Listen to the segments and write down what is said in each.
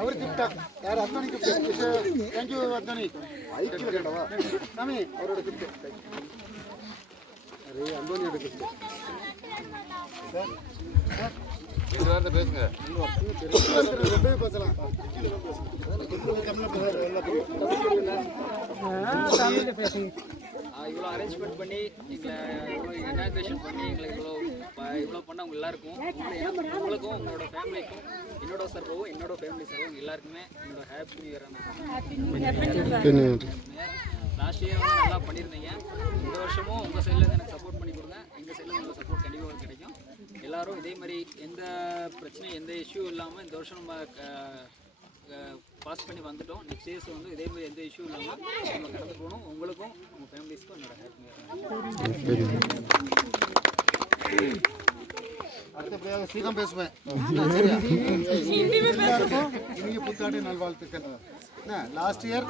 அவர் கிஃப்டா யார் Anthony gift thank you Anthony ஐக்கியம் கேட்டவா சாமி அவரோட கிஃப்ட் அரே அந்தோனியோட கிஃப்ட் சார் இந்த வார்த்தை பேசுங்க ரொம்ப பேசலாம் இவ்வளோ அரேஞ்ச்மெண்ட் பண்ணி எங்களை இவ்வளோ இனாக்ரேஷன் பண்ணி எங்களை இவ்வளோ பண்ண அவங்க எல்லாருக்கும் உங்களுக்கும் உங்களோட ஃபேமிலிக்கும் என்னோட சர்வவும் என்னோட ஃபேமிலி சர்வம் எல்லாருக்குமே என்னோட happy new year. Last year வந்து நல்லா பண்ணியிருந்தீங்க. இந்த வருஷமும் உங்கள் சைட்லேருந்து எனக்கு சப்போர்ட் பண்ணி கொடுங்க. எங்கள் சைட்லேருந்து உங்களுக்கு சப்போர்ட் கண்டிப்பாக கிடைக்கும். எல்லோரும் இதே மாதிரி எந்த பிரச்சனையும் எந்த இஷ்யூ இல்லாமல் இந்த வருஷம் நம்ம பாஸ் பண்ணி வந்துட்டோம். நெக்ஸ்ட் இயர்ஸ் வந்து இதே மாதிரி எந்த இஷ்யூ இல்லாமல் நம்ம கடந்து போகணும். உங்களுக்கும் உங்கள் ஃபேமிலிஸ்க்கும் என்னோட ஹாப்பி. அடுத்தபடியாக சீக்கிரம் பேசுவேன். இனிய புத்தாண்டு நல்வாழ்த்துக்கள். லாஸ்ட் இயர்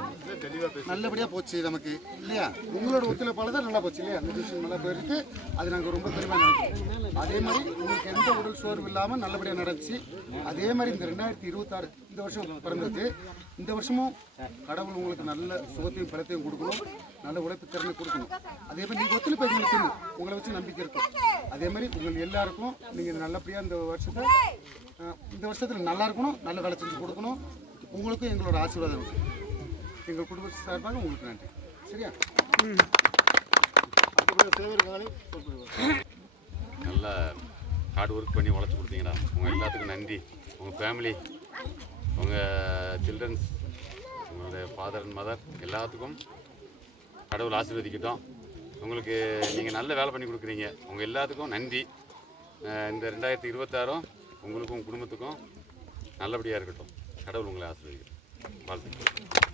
நல்லபடியாக போச்சு நமக்கு இல்லையா? உங்களோட ஒத்துழைப்பால் தான் நல்லா போச்சு இல்லையா? அந்த விஷயம் நல்லா போயிருக்கு. அது நாங்கள் ரொம்ப பெருமையாக நினைக்கிறோம். அதே மாதிரி உங்களுக்கு எந்த உடல் சோர்வு இல்லாமல் நல்லபடியாக நடந்துச்சு. அதே மாதிரி இந்த 2026 இந்த வருஷம் பிறந்திருக்கு. இந்த வருஷமும் கடவுள் உங்களுக்கு நல்ல சுகத்தையும் பலத்தையும் கொடுக்கணும், நல்ல உழைப்பு திறனை கொடுக்கணும். அதே மாதிரி நீங்கள் ஒத்துழைப்பு எங்களுக்கு தெரியும், உங்களை வச்சு நம்பிக்கை இருக்கும். அதே மாதிரி உங்கள் எல்லாருக்கும் நீங்கள் நல்லபடியாக இந்த வருஷத்தில் நல்லா இருக்கணும், நல்ல வேலை செஞ்சு கொடுக்கணும். உங்களுக்கும் எங்களோட ஆசீர்வாதம் எங்கள் குடும்ப சார்பாக உங்களுக்கு நன்றி. சரியா? நல்லா ஹார்ட் ஒர்க் பண்ணி உழைச்சி கொடுத்தீங்கடா. உங்கள் எல்லாத்துக்கும் நன்றி. உங்கள் ஃபேமிலி, உங்கள் சில்ட்ரன்ஸ், உங்களுடைய ஃபாதர் அண்ட் மதர் எல்லாத்துக்கும் கடவுள் ஆசீர்வதிக்கட்டும். உங்களுக்கு நீங்கள் நல்ல வேலை பண்ணி கொடுக்குறீங்க. உங்கள் எல்லாத்துக்கும் நன்றி. இந்த 2026 உங்களுக்கும் குடும்பத்துக்கும் நல்லபடியாக இருக்கட்டும். கடவுள் உங்களை ஆசீர்வதிக்கட்டும். வாழ்த்துக்கள்.